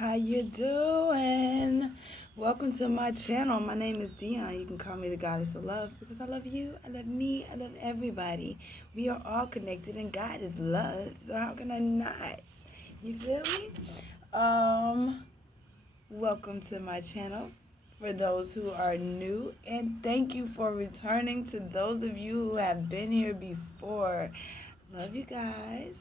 How you doing? Welcome to my channel. My name is Dion. You can call me the goddess of love because I love you, I love me, I love everybody. We are all connected and God is love. So how can I not? You feel me? Welcome to my channel for those who are new, and thank you for returning to those of you who have been here before. Love you guys.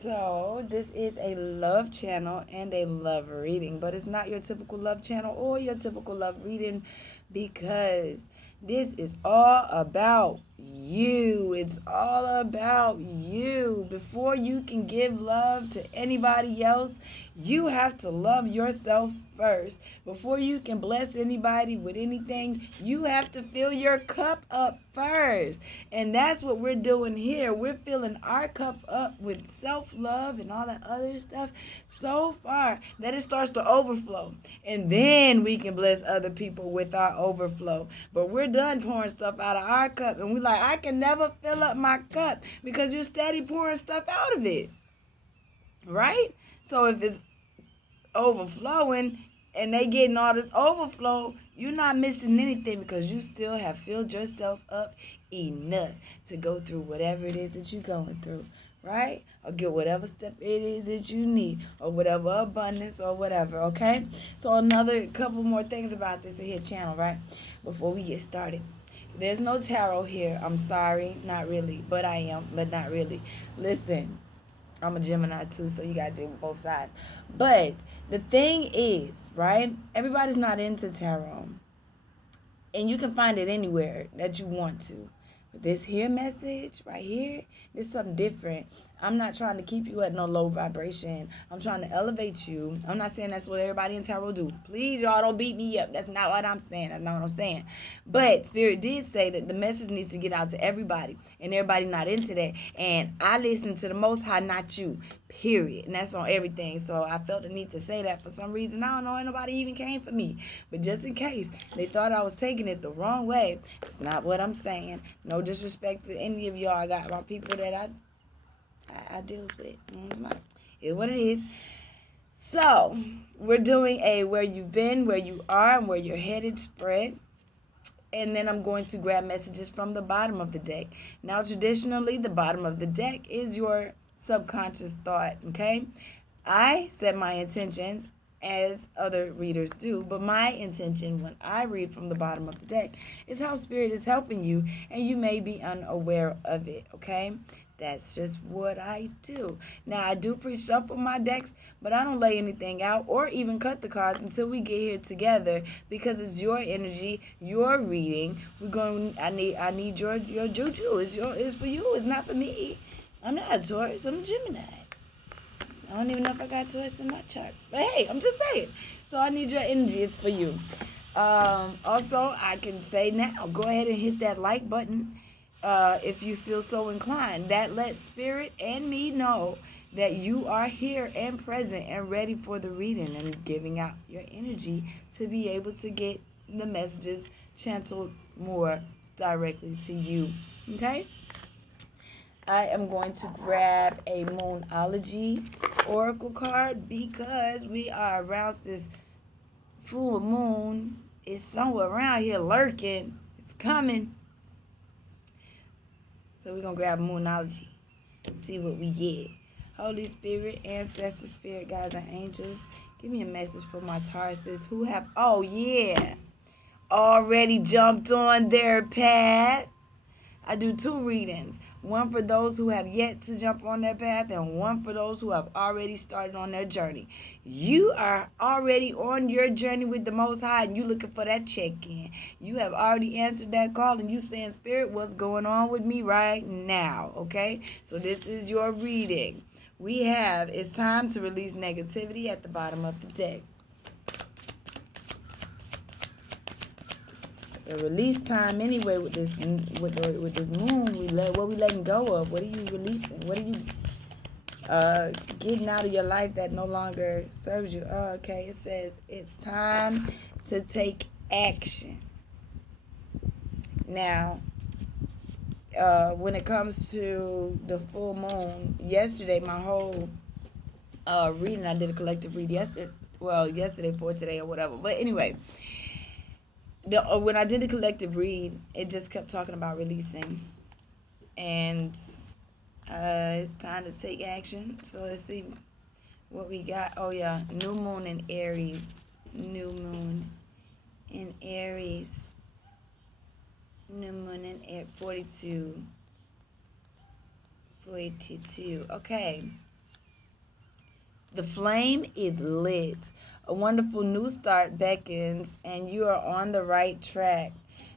So, this is a love channel and a love reading, but it's not your typical love channel or your typical love reading because this is all about you. It's all about you. Before you can give love to anybody else, you have to love yourself first. Before you can bless anybody with anything, you have to fill your cup up first. And that's what we're doing here. We're filling our cup up with self-love and all that other stuff so far that it starts to overflow. And then we can bless other people with our overflow. But we're done pouring stuff out of our cup. And we're like, I can never fill up my cup because you're steady pouring stuff out of it. Right? So if it's overflowing and they getting all this overflow, you're not missing anything because you still have filled yourself up enough to go through whatever it is that you're going through, right? Or get whatever step it is that you need, or whatever abundance or whatever, okay? So another couple more things about this here channel, right? Before we get started. There's no tarot here. I'm sorry, not really, but I am, but not really. Listen, I'm a Gemini too, so you gotta do both sides. But the thing is, right? Everybody's not into tarot, and you can find it anywhere that you want to. But this here message right here, this is something different. I'm not trying to keep you at no low vibration. I'm trying to elevate you. I'm not saying that's what everybody in tarot do. Please, y'all, don't beat me up. That's not what I'm saying. That's not what I'm saying. But Spirit did say that the message needs to get out to everybody, and everybody not into that. And I listen to the Most High, not you. Period. And that's on everything. So I felt the need to say that for some reason. I don't know. Ain't nobody even came for me. But just in case they thought I was taking it the wrong way, it's not what I'm saying. No disrespect to any of y'all. I got my people that I deals with. It's what it is. So we're doing a where you've been, where you are, and where you're headed spread. And then I'm going to grab messages from the bottom of the deck. Now, traditionally, the bottom of the deck is your subconscious thought, okay? I set my intentions as other readers do, but my intention when I read from the bottom of the deck is how Spirit is helping you, and you may be unaware of it, okay? That's just what I do. Now, I do pre-shuffle my decks, but I don't lay anything out or even cut the cards until we get here together because it's your energy, your reading. I need your juju. It's for you. It's not for me. I'm not a Taurus. I'm a Gemini. I don't even know if I got Taurus in my chart. But hey, I'm just saying. So I need your energy. It's for you. Also, I can say now, go ahead and hit that like button. If you feel so inclined. That lets Spirit and me know that you are here and present and ready for the reading and giving out your energy to be able to get the messages channeled more directly to you. Okay? I am going to grab a Moonology Oracle card because we are around this full moon. It's somewhere around here lurking. It's coming. So we're going to grab Moonology, see what we get. Holy Spirit, Ancestor Spirit, Guides, and Angels, give me a message for my Tauruses who have, already jumped on their path. I do 2 readings. One for those who have yet to jump on their path and one for those who have already started on their journey. You are already on your journey with the Most High and you looking for that check-in. You have already answered that call and you saying, Spirit, what's going on with me right now? Okay? So this is your reading. We have, it's time to release negativity at the bottom of the deck. So release time anyway with this moon. What we letting go of? What are you releasing? What are you getting out of your life that no longer serves you? Oh, okay, it says it's time to take action. Now, when it comes to the full moon, yesterday my whole reading, I did a collective read well, yesterday for today or whatever. But anyway, when I did the collective read, it just kept talking about releasing, and it's time to take action. So let's see what we got. Oh yeah, new moon in Aries, new moon in Aries, new moon in Aries, 42, 42. Okay. The flame is lit. A wonderful new start beckons, and you are on the right track.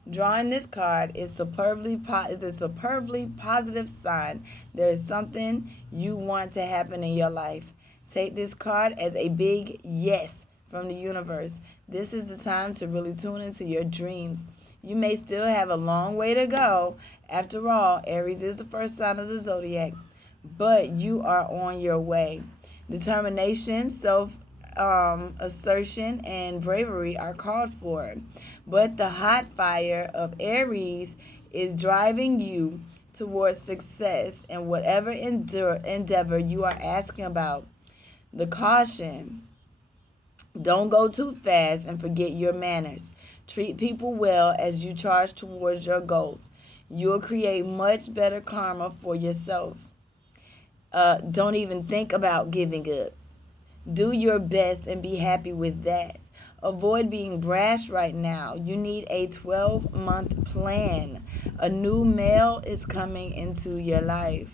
Drawing this card is a superbly positive sign. There is something you want to happen in your life. Take this card as a big yes from the universe. This is the time to really tune into your dreams. You may still have a long way to go. After all, Aries is the first sign of the zodiac, but you are on your way. Determination, self assertion, and bravery are called for. But the hot fire of Aries is driving you towards success in whatever endeavor you are asking about. The caution: don't go too fast and forget your manners. Treat people well as you charge towards your goals. You'll create much better karma for yourself. Don't even think about giving up. Do your best and be happy with that. Avoid being brash right now. You need a 12-month plan. A new male is coming into your life.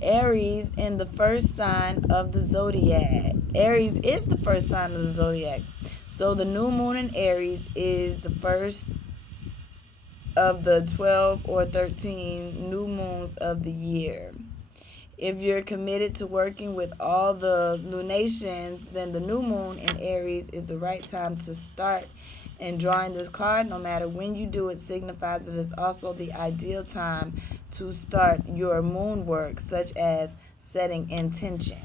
Aries in the first sign of the zodiac. Aries is the first sign of the zodiac. So the new moon in Aries is the first of the 12 or 13 new moons of the year. If you're committed to working with all the lunations, then the new moon in Aries is the right time to start. And drawing this card, no matter when you do it, signifies that it's also the ideal time to start your moon work, such as setting intentions.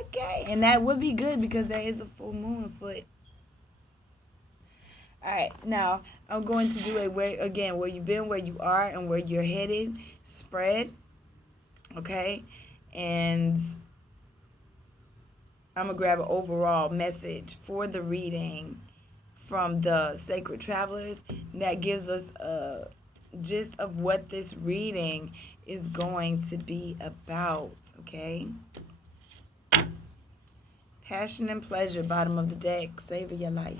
Okay, and that would be good because there is a full moon foot. All right, now I'm going to do where you've been, where you are, and where you're headed spread. Okay, and I'm going to grab an overall message for the reading from the Sacred Travelers that gives us a gist of what this reading is going to be about, okay? Passion and pleasure, bottom of the deck, savor your life.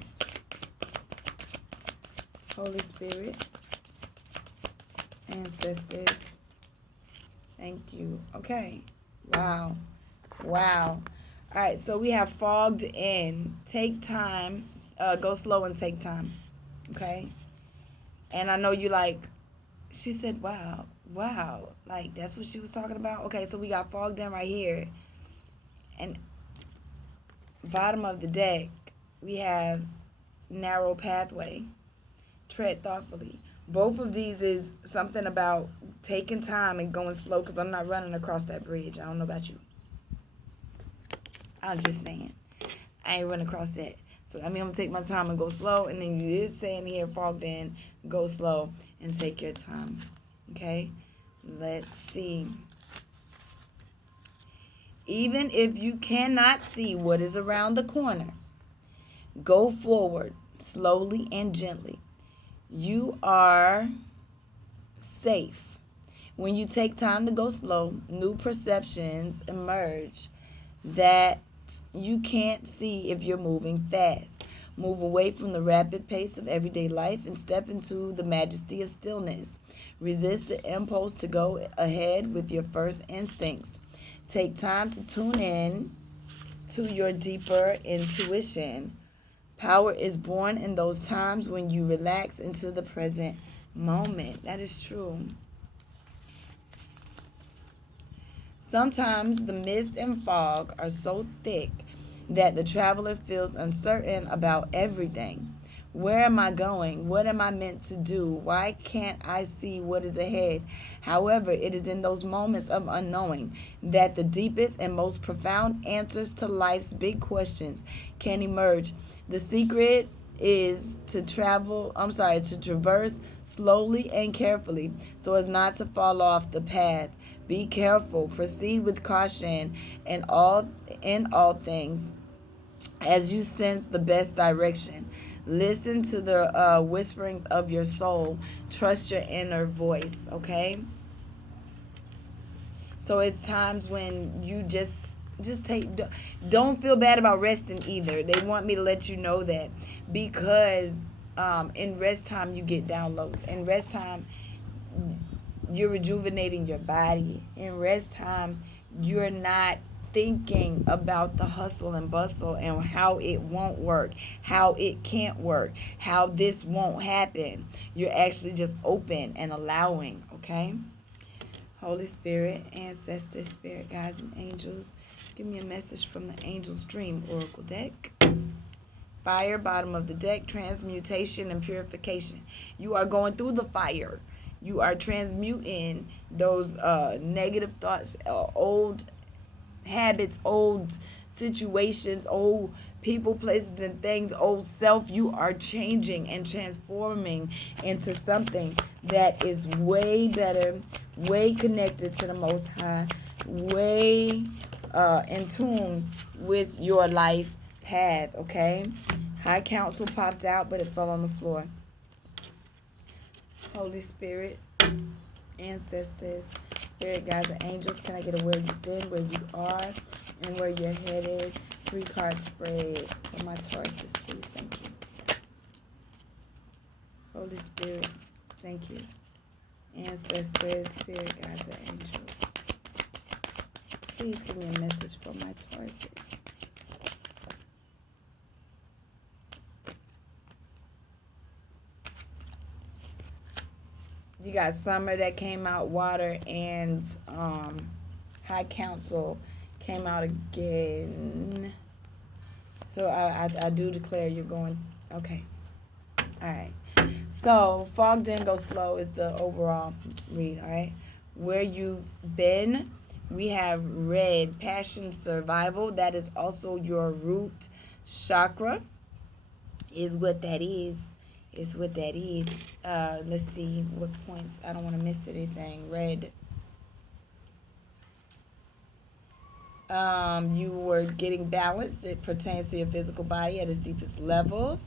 Holy Spirit, ancestors, thank you. Okay. Wow. All right, so we have fogged in. Take time. Go slow and take time. Okay? And I know you like, she said, wow. Like, that's what she was talking about? Okay, so we got fogged in right here. And bottom of the deck, we have narrow pathway. Tread thoughtfully. Both of these is something about taking time and going slow, because I'm not running across that bridge. I don't know about you. I'm just saying. I ain't running across that. So, I'm going to take my time and go slow. And then you is saying here, fogged in, go slow and take your time. Okay? Let's see. Even if you cannot see what is around the corner, go forward slowly and gently. You are safe. When you take time to go slow, new perceptions emerge that you can't see if you're moving fast. Move away from the rapid pace of everyday life and step into the majesty of stillness. Resist the impulse to go ahead with your first instincts. Take time to tune in to your deeper intuition. Power is born in those times when you relax into the present moment. That is true. Sometimes the mist and fog are so thick that the traveler feels uncertain about everything. Where am I going? What am I meant to do? Why can't I see what is ahead? However, it is in those moments of unknowing that the deepest and most profound answers to life's big questions can emerge. The secret is to traverse slowly and carefully so as not to fall off the path. Be careful, proceed with caution, and in all things, as you sense the best direction. Listen to the whisperings of your soul. Trust your inner voice, okay? So it's times when you just take, don't feel bad about resting either. They want me to let you know that, because in rest time you get downloads. In rest time you're rejuvenating your body. In rest time you're not thinking about the hustle and bustle and how it won't work, how it can't work, how this won't happen. You're actually just open and allowing, okay? Holy Spirit, ancestors, spirit guides, and angels, give me a message from the Angel's Dream Oracle deck. Fire, bottom of the deck, transmutation and purification. You are going through the fire. You are transmuting those negative thoughts, old habits, old situations, old people, places, and things, old self. You are changing and transforming into something that is way better, way connected to the Most High, way in tune with your life path, okay? High Council popped out, but it fell on the floor. Holy Spirit, ancestors, spirit guides, and angels, can I get a where you've been, where you are, and where you're headed? 3-card spread for my Tauruses, please. Thank you. Holy Spirit, thank you. Ancestors, spirit guides, and angels, please give me a message for my Tauruses. You got Summer that came out, Water, and High Council came out again. So I do declare you're going, okay. All right. So Fog Didn't Go Slow is the overall read, all right? Where you've been, we have red, passion, survival. That is also your root chakra, is what that is. Is what that is. Let's see what points. I don't want to miss anything. Red. You were getting balanced. It pertains to your physical body at its deepest levels.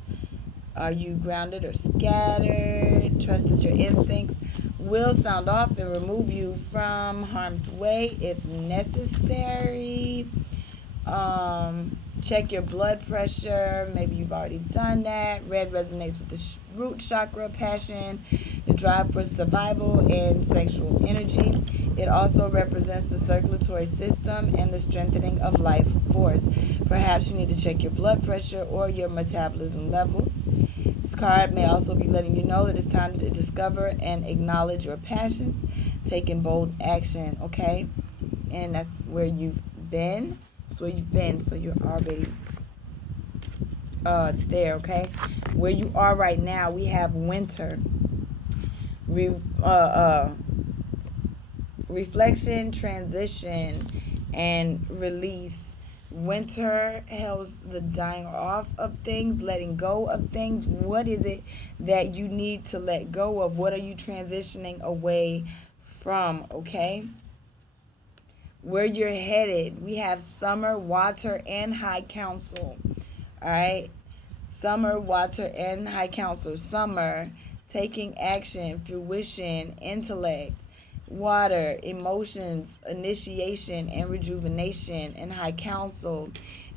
Are you grounded or scattered? Trust that your instincts will sound off and remove you from harm's way if necessary. Check your blood pressure. Maybe you've already done that. Red resonates with the root chakra, passion, the drive for survival, and sexual energy. It also represents the circulatory system and the strengthening of life force. Perhaps you need to check your blood pressure or your metabolism level. This card may also be letting you know that it's time to discover and acknowledge your passions, taking bold action, okay? And that's where you've been. That's where you've been, so you're already there, okay? Where you are right now, we have winter. Reflection, transition, and release. Winter helps the dying off of things, letting go of things. What is it that you need to let go of? What are you transitioning away from, okay? Where you're headed, we have Summer, Water, and High Council. All right? Summer, Water, and High Council. Summer, taking action, fruition, intellect. Water, emotions, initiation, and rejuvenation. And High Council,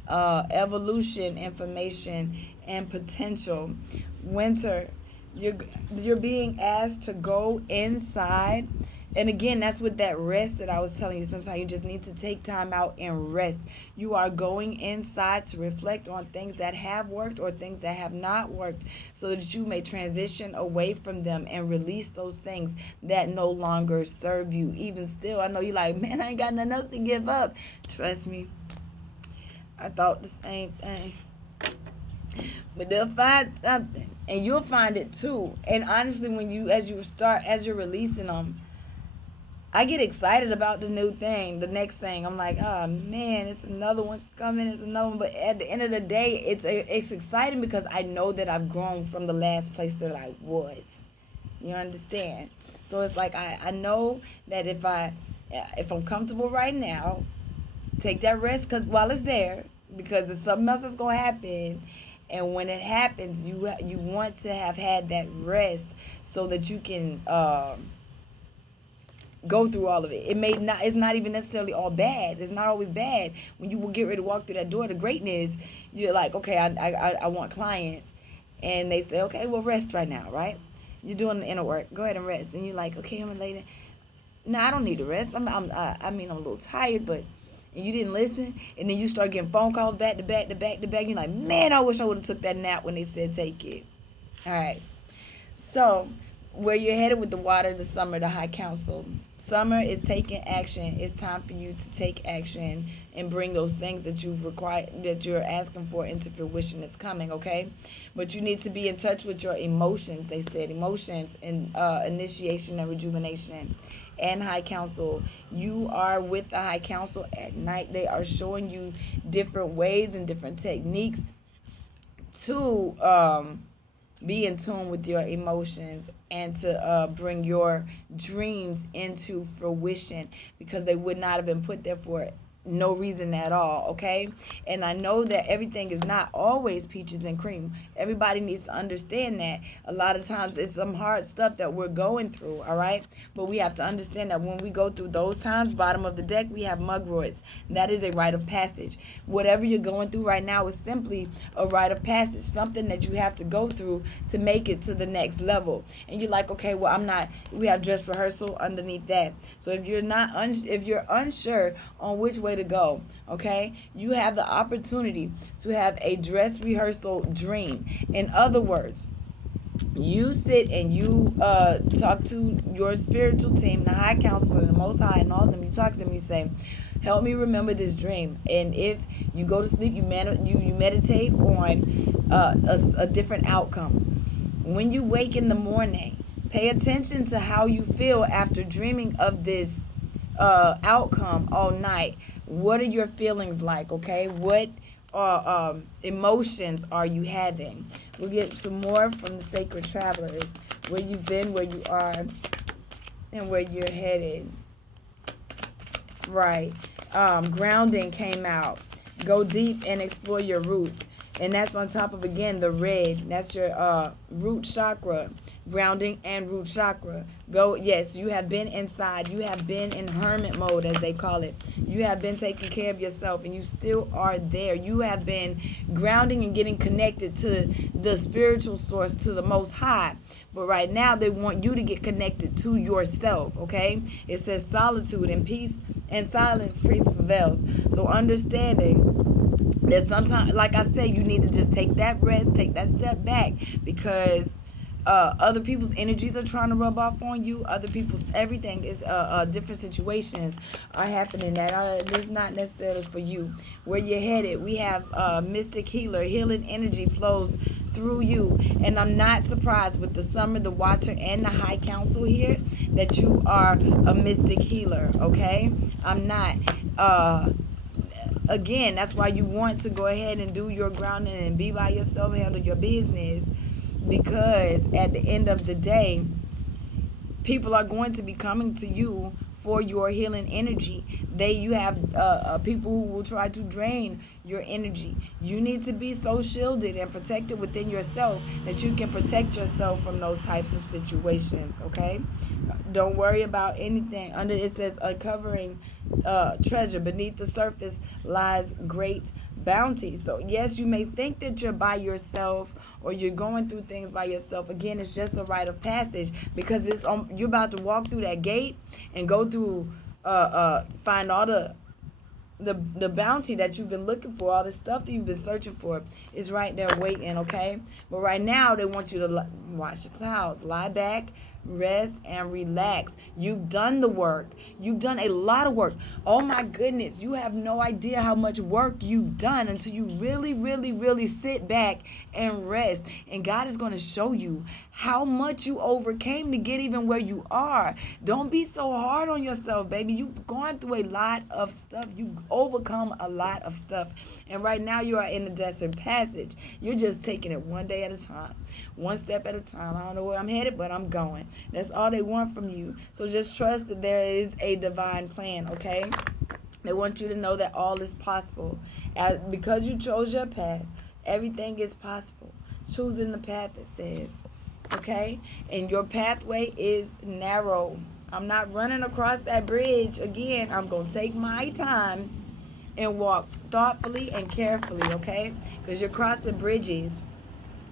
evolution, information, and potential. Winter, you're being asked to go inside. And again, that's with that rest that I was telling you. Sometimes you just need to take time out and rest. You are going inside to reflect on things that have worked or things that have not worked, so that you may transition away from them and release those things that no longer serve you. Even still, I know you're like, man, I ain't got nothing else to give up. Trust me, I thought the same thing. But they'll find something, and you'll find it too. And honestly, when as you're releasing them, I get excited about the new thing, the next thing. I'm like, oh man, it's another one coming, it's another one. But at the end of the day, it's exciting because I know that I've grown from the last place that I was. You understand? So it's like I know that if I'm comfortable right now, take that rest, because while it's there, because it's something else that's going to happen. And when it happens, you want to have had that rest so that you can go through all of it. It's not even necessarily all bad. It's not always bad. When you will get ready to walk through that door, the greatness, you're like, okay, I want clients. And they say, okay, well, rest right now, right? You're doing the inner work. Go ahead and rest. And you're like, okay, I'm gonna lay there. No, I don't need to rest. I'm a little tired, but and you didn't listen, and then you start getting phone calls back to back to back to back. You're like, man, I wish I would have took that nap when they said take it. All right. So, where you're headed with the water, the summer, the high council. Summer is taking action. It's time for you to take action and bring those things that you're asking for into fruition. It's coming, okay? But you need to be in touch with your emotions. They said emotions and initiation and rejuvenation. And high council, you are with the high council at night. They are showing you different ways and different techniques to be in tune with your emotions and to bring your dreams into fruition, because they would not have been put there for no reason at all, okay? And I know that everything is not always peaches and cream. Everybody needs to understand that. A lot of times it's some hard stuff that we're going through, all right? But we have to understand that when we go through those times, bottom of the deck, we have mugworoids. That is a rite of passage. Whatever you're going through right now is simply a rite of passage, something that you have to go through to make it to the next level. And you're like, okay, well, we have dress rehearsal underneath that. So if you're unsure on which way to go, okay, you have the opportunity to have a dress rehearsal dream. In other words, you sit and you talk to your spiritual team, the high council and the most high and all of them. You talk to them, you say, help me remember this dream. And if you go to sleep, you meditate on a different outcome. When you wake in the morning, pay attention to how you feel after dreaming of this outcome all night. What are your feelings like, okay? What emotions are you having? We'll get some more from the sacred travelers, where you've been, where you are, and where you're headed. Right. Grounding came out. Go deep and explore your roots. And that's on top of, again, the red. That's your root chakra. Grounding and root chakra. Yes, you have been inside. You have been in hermit mode, as they call it. You have been taking care of yourself, and you still are there. You have been grounding and getting connected to the spiritual source, to the Most High. But right now, they want you to get connected to yourself, okay? It says solitude and peace and silence prevails. So understanding that sometimes, like I said, you need to just take that rest, take that step back, because other people's energies are trying to rub off on you. Other people's everything is different situations are happening that is not necessarily for you. Where you're headed, we have mystic healer. Healing energy flows through you, and I'm not surprised with the summer, the watcher, and the high council here that you are a mystic healer. Okay, I'm not. Again, that's why you want to go ahead and do your grounding and be by yourself, handle your business. Because at the end of the day, people are going to be coming to you for your healing energy. You have people who will try to drain your energy. You need to be so shielded and protected within yourself that you can protect yourself from those types of situations, okay? Don't worry about anything. Under it says uncovering treasure. Beneath the surface lies great bounty. So yes, you may think that you're by yourself or you're going through things by yourself. Again, it's just a rite of passage, because you're about to walk through that gate and go through find all the bounty that you've been looking for. All the stuff that you've been searching for is right there waiting, okay? But right now they want you to watch the clouds, lie back, rest, and relax. You've done the work. You've done a lot of work. Oh my goodness, you have no idea how much work you've done until you really, really, really sit back and rest. And God is going to show you how much you overcame to get even where you are. Don't be so hard on yourself, baby. You've gone through a lot of stuff. You've overcome a lot of stuff. And right now you are in the desert passage. You're just taking it one day at a time, one step at a time. I don't know where I'm headed, but I'm going. That's all they want from you. So just trust that there is a divine plan, okay? They want you to know that all is possible. Because you chose your path, everything is possible. Choosing the path, it says. Okay? And your pathway is narrow. I'm not running across that bridge again. I'm going to take my time and walk thoughtfully and carefully, okay? Because you're crossing bridges.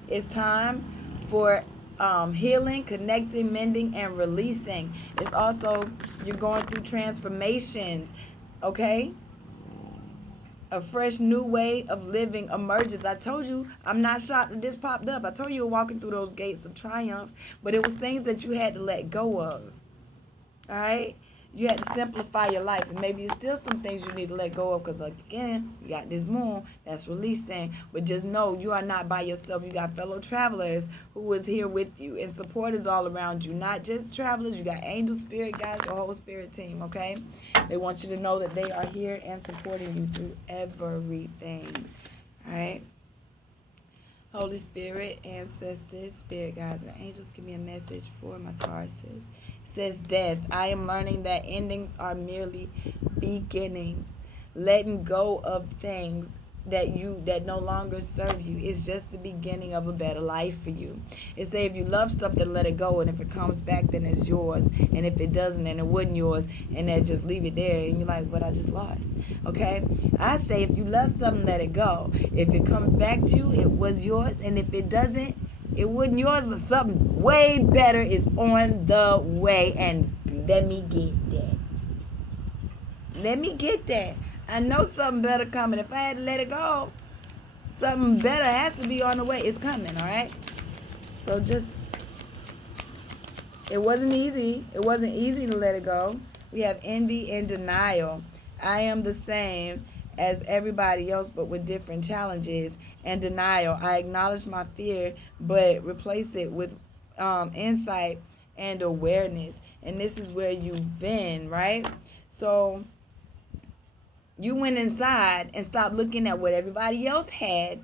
It's time for healing, connecting, mending, and releasing. It's also, you're going through transformations, okay? A fresh new way of living emerges. I told you, I'm not shocked that this popped up. I told you you're walking through those gates of triumph, but it was things that you had to let go of. All right? You had to simplify your life, and maybe it's still some things you need to let go of, because again, you got this moon that's releasing. But just know you are not by yourself. You got fellow travelers who is here with you, and support is all around you. Not just travelers, you got angel, spirit guides, your whole spirit team, okay? They want you to know that they are here and supporting you through everything. All right? Holy Spirit, ancestors, spirit guides, and angels, give me a message for my Tauruses. Says death. I am learning that endings are merely beginnings. Letting go of things that no longer serve you is just the beginning of a better life for you. It say if you love something, let it go, and if it comes back, then it's yours, and if it doesn't, then it wasn't yours, and then just leave it there, and you're like, but I just lost. Okay? I say if you love something, let it go. If it comes back to you, it was yours, and if it doesn't, it wasn't yours, but something way better is on the way. And let me get that. Let me get that. I know something better coming. If I had to let it go, something better has to be on the way. It's coming, all right? So just, it wasn't easy. It wasn't easy to let it go. We have envy and denial. I am the same as everybody else, but with different challenges. And denial. I acknowledge my fear, but replace it with insight and awareness. And this is where you've been, right? So you went inside and stopped looking at what everybody else had,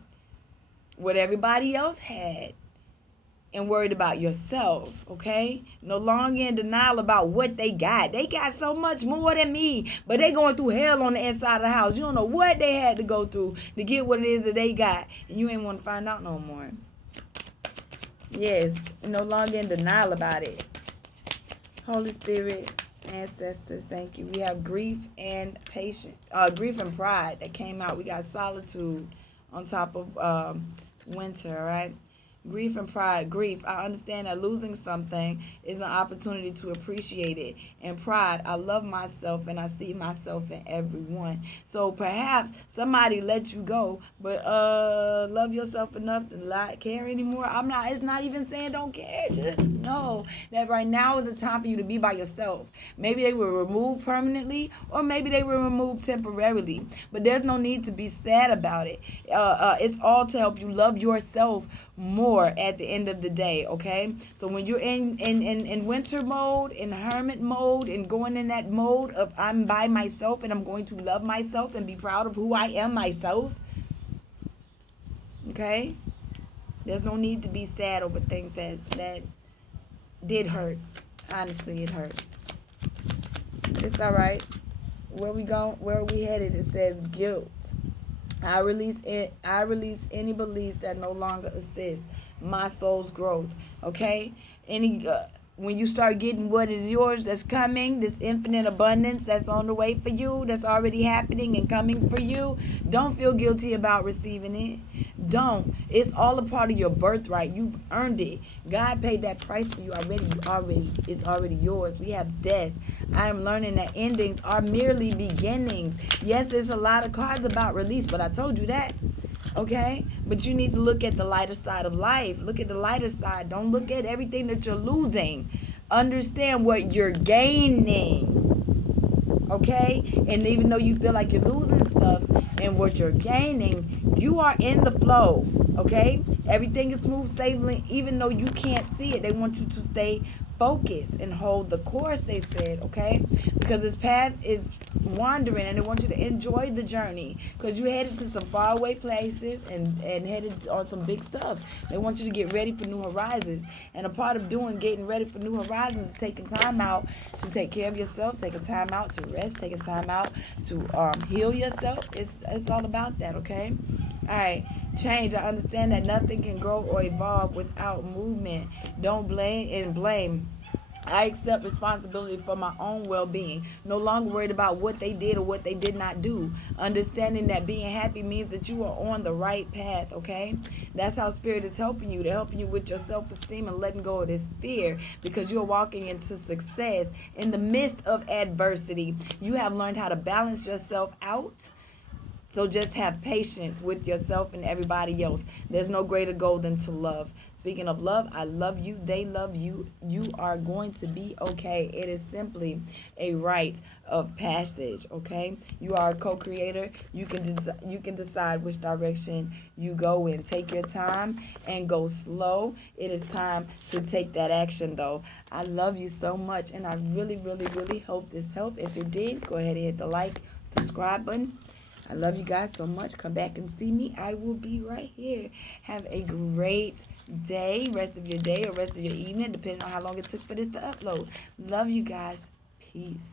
and worried about yourself, okay? No longer in denial about what they got. They got so much more than me, but they going through hell on the inside of the house. You don't know what they had to go through to get what it is that they got, and you ain't want to find out no more. Yes, no longer in denial about it. Holy Spirit, ancestors, thank you. We have grief and grief and pride that came out. We got solitude on top of winter, all right? Grief and pride. Grief, I understand that losing something is an opportunity to appreciate it. And pride, I love myself and I see myself in everyone. So perhaps somebody let you go, but love yourself enough to not care anymore. It's not even saying don't care. Just know that right now is the time for you to be by yourself. Maybe they were removed permanently, or maybe they were removed temporarily. But there's no need to be sad about it. It's all to help you love yourself more at the end of the day, okay? So when you're in winter mode, in hermit mode, and going in that mode of I'm by myself and I'm going to love myself and be proud of who I am myself, okay? There's no need to be sad over things that did hurt. Honestly, it hurt. It's all right. Where are we headed? It says guilt. I release any beliefs that no longer assist my soul's growth. Okay? When you start getting what is yours that's coming, this infinite abundance that's on the way for you, that's already happening and coming for you, don't feel guilty about receiving it. Don't. It's all a part of your birthright. You've earned it. God paid that price for you already. It's already yours. We have death. I am learning that endings are merely beginnings. Yes, there's a lot of cards about release, but I told you that. Okay? But you need to look at the lighter side of life. Look at the lighter side. Don't look at everything that you're losing. Understand what you're gaining. Okay? And even though you feel like you're losing stuff and what you're gaining, you are in the flow. Okay? Everything is smooth sailing, even though you can't see it. They want you to stay focus and hold the course, they said, okay? Because this path is wandering, and they want you to enjoy the journey, because you're headed to some faraway places and headed on some big stuff. They want you to get ready for new horizons, and a part of getting ready for new horizons is taking time out to take care of yourself, taking time out to rest, taking time out to heal yourself. It's all about that, okay? All right, change. I understand that nothing can grow or evolve without movement. Don't blame. I accept responsibility for my own well-being. No longer worried about what they did or what they did not do. Understanding that being happy means that you are on the right path, okay? That's how Spirit is helping you. They're helping you with your self-esteem and letting go of this fear, because you're walking into success in the midst of adversity. You have learned how to balance yourself out. So just have patience with yourself and everybody else. There's no greater goal than to love. Speaking of love, I love you. They love you. You are going to be okay. It is simply a rite of passage, okay? You are a co-creator. You can decide which direction you go in. Take your time and go slow. It is time to take that action, though. I love you so much, and I really, really, really hope this helped. If it did, go ahead and hit the like, subscribe button. I love you guys so much. Come back and see me. I will be right here. Have a great day, rest of your day or rest of your evening, depending on how long it took for this to upload. Love you guys. Peace.